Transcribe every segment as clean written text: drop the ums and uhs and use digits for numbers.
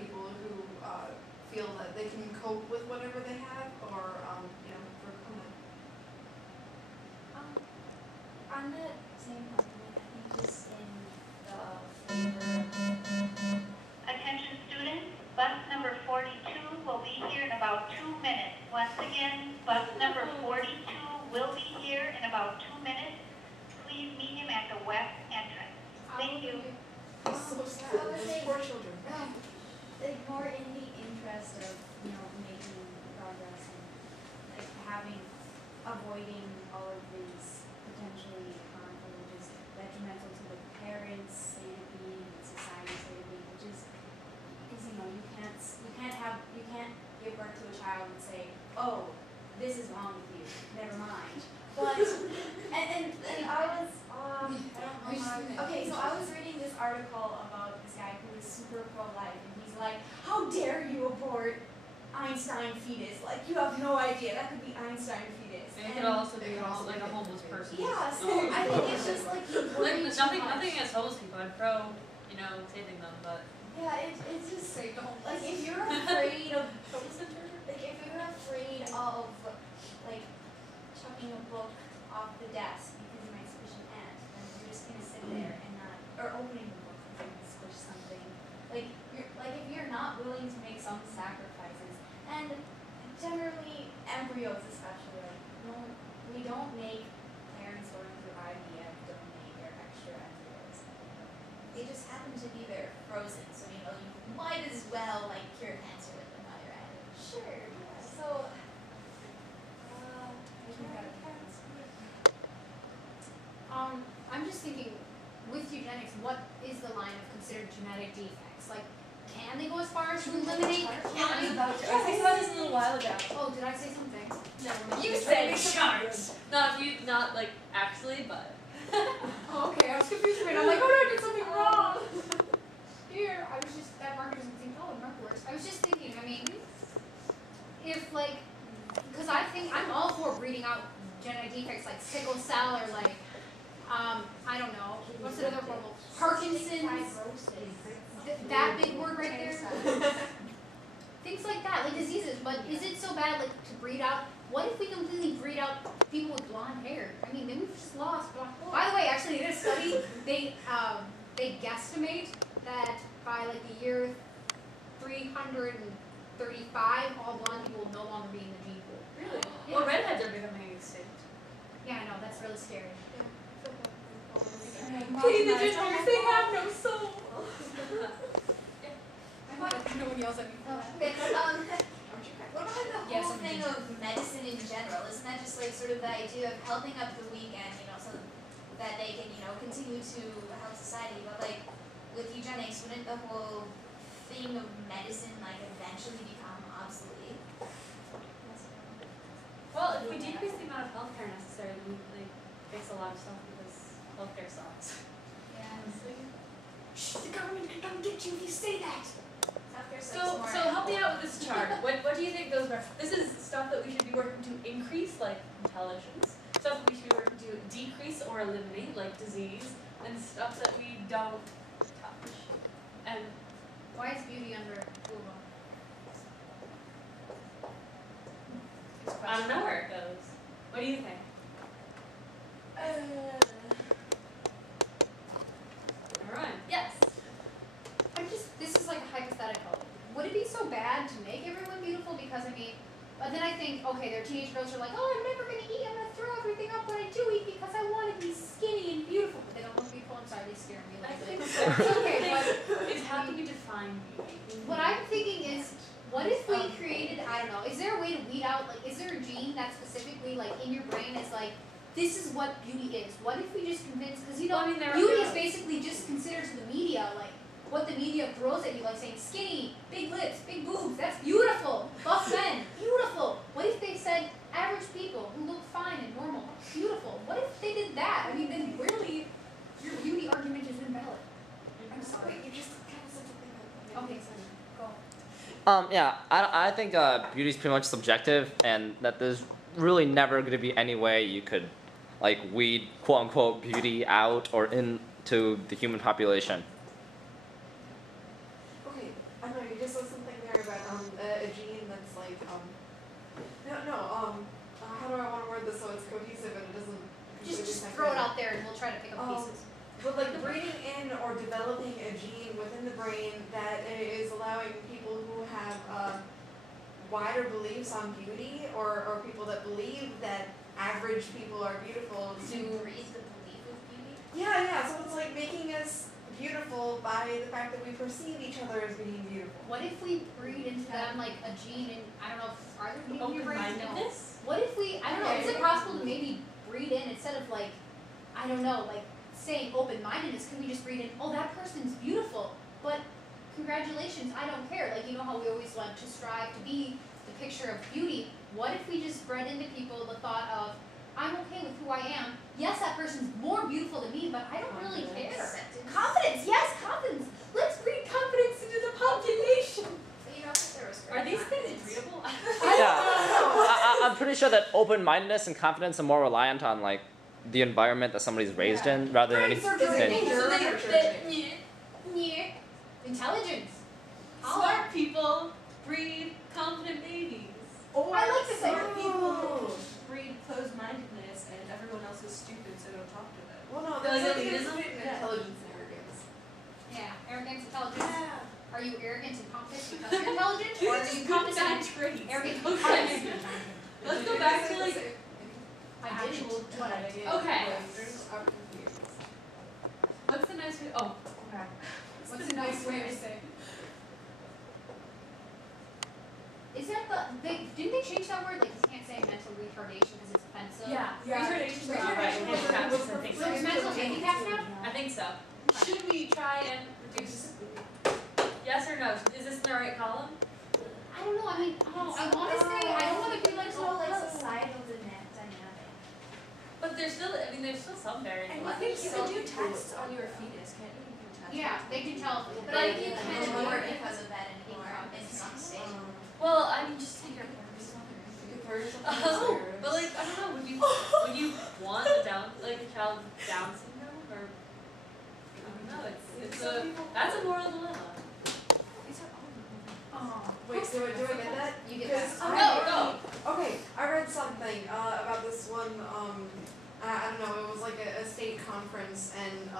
people who feel that they can cope with whatever they have, or you know, for On that same argument, I think just in the flavor. Attention students, bus number 42 will be here in about 2 minutes. Once again, bus number 42 will be here in about 2 minutes. Please meet him at the west entrance. Thank you. It's so sad. I would Those say, poor children. like more in the interest of, you know, making progress and like avoiding all of these potentially harmful, just detrimental to the parents' sanity and society's sanity, which is because you know you can't give birth to a child and say, oh, this is wrong with you, never mind. But and I was I don't know how, okay, so I was reading this article about this guy who is super pro-life, and he's like, how dare you abort Einstein fetus? Like, you have no idea, that could be Einstein fetus. And it could also be like a homeless person. Yeah, so I think it's just like nothing against homeless people. I'm pro, you know, saving them, but yeah, it's just Say don't. like if you're afraid of homeless center. like if you're afraid of like chucking a book off the desk because you might squish an ant, then you're just gonna sit there and not, or opening the book because you're gonna squish something. Like if you're not willing to make some sacrifices, and generally embryos especially, like we don't make parents going through IVF donate their extra embryos. They just happen to be there frozen, so you know you might as well like cure cancer with them while you're at it. Sure. Yeah. So I'm just thinking, with eugenics, what is the line of considered genetic defects? Like, can they go as far as to eliminate? I was about to. I think about this a little while ago. Oh, did I say something? No, you said charts. Not like actually, but. Oh, okay, I was confused for a minute. I'm like, oh no, I did something wrong. Here, I was just, that marker doesn't seem, oh, the marker works. I was just thinking, I mean, if like, because I think I'm all for breeding out genetic defects like sickle cell or like, I don't know, what's another horrible, Parkinson's, that big word right there. Things like that, like diseases, but is it so bad like to breed out? What if we completely breed out people with blonde hair? I mean, then we've just lost blonde. By the way, actually, in a study, they guesstimate that by like the year 335, all blonde people will no longer be in the gene pool. Really? Yeah. Well, redheads are becoming extinct. Yeah, I know, that's really scary. Pity the gingers, they have no soul. No one yells at me for that. What about the whole thing of medicine in general? Isn't that just like sort of the idea of helping up the weak and, you know, so that they can, you know, continue to help society? But like with eugenics, wouldn't the whole thing of medicine like eventually become obsolete? Well, if we decrease the amount of healthcare necessary, we like fix a lot of stuff because healthcare sucks. Yeah. Shh, the government can come get you if you say that. So help me out with this chart. What do you think those are? This is stuff that we should be working to increase, like intelligence. Stuff that we should be working to decrease or eliminate, like disease, and stuff that we don't touch. And Why is beauty under Google? I don't know where it goes. What do you think? Alright. Yes. This is like a hypothetical. Would it be so bad to make everyone beautiful? Because I mean, but then I think, okay, their teenage girls are like, oh, I'm never going to eat. I'm going to throw everything up when I do eat because I want to be skinny and beautiful. But they don't look beautiful. I'm sorry, they scare me a little bit. Okay, but Is how do we define beauty? what I'm thinking is, what if we created, I don't know, is there a way to weed out, like, is there a gene that specifically, like, in your brain is like, this is what beauty is? What if we just convince, because, you know, Well, I mean, beauty is basically just considered to the media, like, what the media throws at you, like saying skinny, big lips, big boobs, that's beautiful, buff men, beautiful. What if they said average people who look fine and normal, beautiful? What if they did that? I mean, then really, your beauty argument is invalid. I'm sorry. Wait, you just kind of said something. Okay, go. Yeah, I think beauty is pretty much subjective, and that there's really never going to be any way you could, like, weed quote unquote beauty out or into the human population. Okay, I know you just said something there about a gene that's like how do I want to word this so it's cohesive and it doesn't Just throw it out there and we'll try to pick up pieces. But like breeding in or developing a gene within the brain that is allowing people who have wider beliefs on beauty or people that believe that average people are beautiful To breed the belief of beauty. Yeah, so it's like making us beautiful by the fact that we perceive each other as being beautiful. What if we breed into them like a gene and I don't know if are there people in your brains? No. Open-mindedness? What if we I don't know, is it possible to maybe breed in instead of like I don't know, like saying open-mindedness, can we just breed in, oh that person's beautiful, but congratulations, I don't care. Like you know how we always want to strive to be the picture of beauty. What if we just bred into people the thought of I'm okay with who I am. Yes, that person's more beautiful than me, but I don't really care. Confidence, yes, confidence. Let's breed confidence into the population. But you know that there was Are these things breedable? Yeah, I'm pretty sure that open-mindedness and confidence are more reliant on like the environment that somebody's raised in rather than Brains are anything. Intelligence. Smart people breed confident babies. Oh, I like to say Smart people breed closed-mindedness and everyone else is stupid, so don't talk to them. Well, no, Like there's like elitism? intelligence and arrogance. Yeah, arrogance, intelligence. Yeah. Are you arrogant and confident because you're intelligent, or are you confident, arrogant, and Okay. confident? Let's go back to like I didn't. What I did. Okay. I'm confused. what's the nice way okay. What's a nice way to say? Is that didn't they change that word? Like you can't say mental retardation because it's offensive. Yeah. Yeah. Retardation. Retardation was Handicaps, was I think So so. you're mental handicapped now? I think so. Should we try and reduce yes or no? Is this in the right column? I don't know. I mean, I want to say I don't want to be like It's all like societal dynamic. But there's still there's still some variance. And you can do tests on your fetus, can't you? You can do tests. Yeah, they can tell. But But I think you can't anymore because of that anymore in some states. Well, I mean just take your but like I don't know, would you want a child with Down syndrome or I don't know, that's a moral dilemma. Wait, do I get that? You get that. Go. Okay, I read something about this one. I don't know. It was like a state conference, and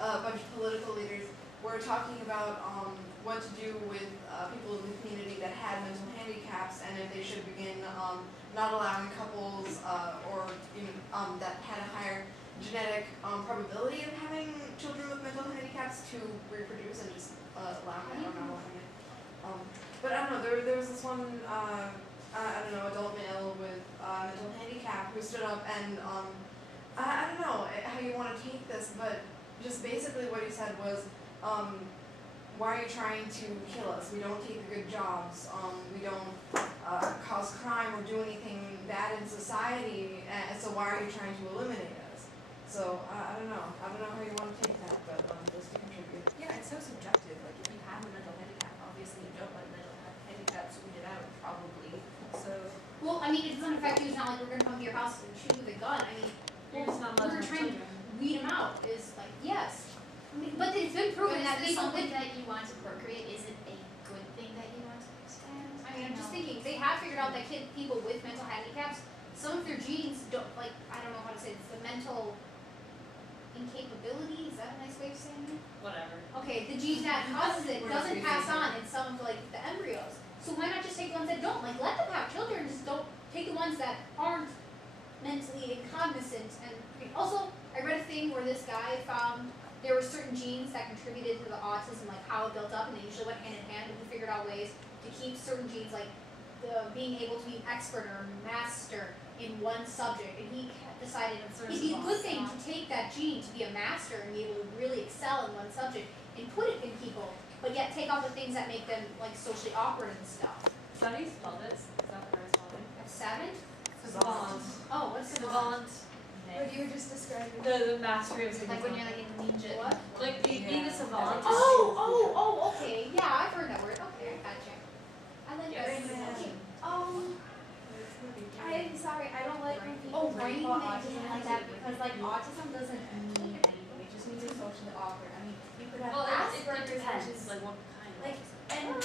a bunch of political leaders were talking about what to do with people in the community that had mental handicaps, and if they should begin not allowing couples or even that had a higher genetic probability of having children with mental handicaps to reproduce and just allow it or not allowing it. But I don't know, there was this one, I don't know, adult male with mental handicap who stood up and, I don't know how you want to take this, but just basically what he said was, why are you trying to kill us? We don't take the good jobs, we don't cause crime or do anything bad in society, so why are you trying to eliminate us? So, I don't know how you want to take that, but just to contribute. Yeah, it's so subjective. Like if you have a mental handicap, obviously you don't let mental handicaps weed it out, probably. So Well, I mean, it doesn't affect you. It's not like we're gonna come to your house and shoot you with a gun. I mean, You're just not allowed we're to have trying to children. weed them out. Is like yes, I mean, but it's been proven that Is people something with. that you want to procreate? Is it a good thing that you want to expand? I mean, I'm just thinking they have figured out that people with mental handicaps, some of their genes don't like. I don't know how to say this. The mental incapability. Is that a nice way of saying it? Whatever. Okay, the gene that causes it doesn't pass on in some of like the embryos. So why not just take the ones that don't? Like let them have children, just don't take the ones that aren't mentally cognizant. And also, I read a thing where this guy found there were certain genes that contributed to the autism, like how it built up, and they usually went hand in hand. And he figured out ways to keep certain genes, like the being able to be an expert or master in one subject. And he decided it'd be a good thing to take that gene to be a master and be able to really excel in one subject and put it in people, but yet take out the things that make them like socially awkward and stuff. Is that how you spell this? Is that what I was spelling? Savant? Savant. Oh, what's savant? What you were just describing. The mastery of something. Like when you're like a ninja. What? Like being a savant. Oh, okay. Yeah, I've heard that word. Okay, I gotcha. I like Yes. that. Rain I'm sorry, I don't like when Oh, people Rain call Man. autism like that because like autism doesn't mean anything. It just means you're socially awkward. I mean, you could have Well, it Asperger's, depends. which is Like what kind of like, autism. and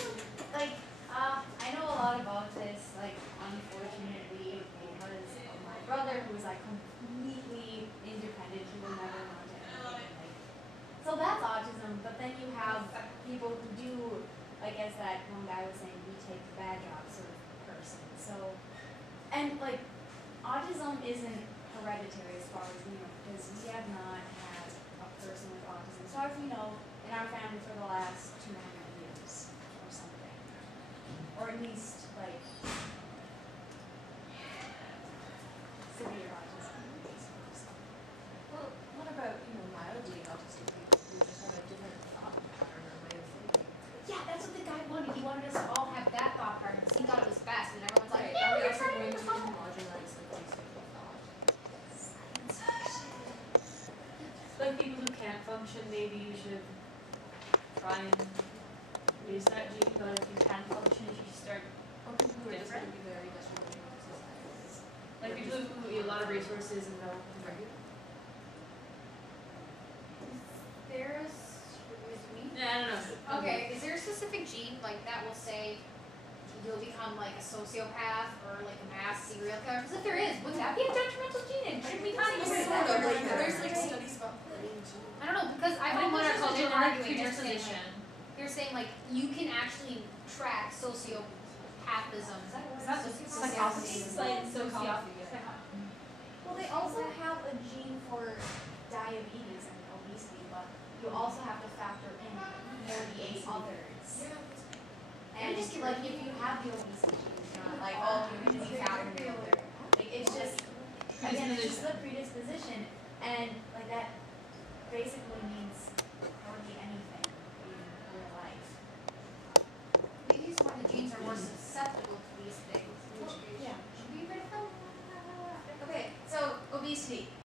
like as that one guy was saying, we take the bad job sort of person. So, and like, autism isn't hereditary as far as we know, because we have not had a person with autism, as far as we know, in our family for the last 200 years or something. Or at least, like, severe autism. Well, what about, mildly autistic people who just have a different thought pattern or way of thinking? Yeah, that's what the guy wanted. He wanted us to all have that thought pattern because he thought it was best, and everyone's like, Right, yeah, are we we're also trying going to to solve. homogenize like these type of thought? Like people who can't function, maybe you should try and use that gene, but if you can function, you should start Or people who are just Different. going to be very detrimental to society. like people who eat a lot of resources and don't. Right. There's with me. Yeah, I don't know. Okay, is there a specific gene like that will say you'll become like a sociopath or like a mass serial killer? Because if there is, would that be a detrimental gene? And should we kind of get rid of that? There's like studies about I don't know because I've been one It's a culture genetic arguing. predisposition. They're saying like you can actually track sociopathism. Is that Psychopathy. Psychopathy, Well, they also have a gene for diabetes and obesity, but you also have to factor in 48 others. And just like if you have the obesity gene, it's not like, oh, you're going to be fat when you're older. Like it's just, again, it's just a predisposition, and like that basically means hardly anything in your life. Maybe some of the genes are more susceptible to these things. In which case, Yeah. should we get rid of them? Okay, so obesity.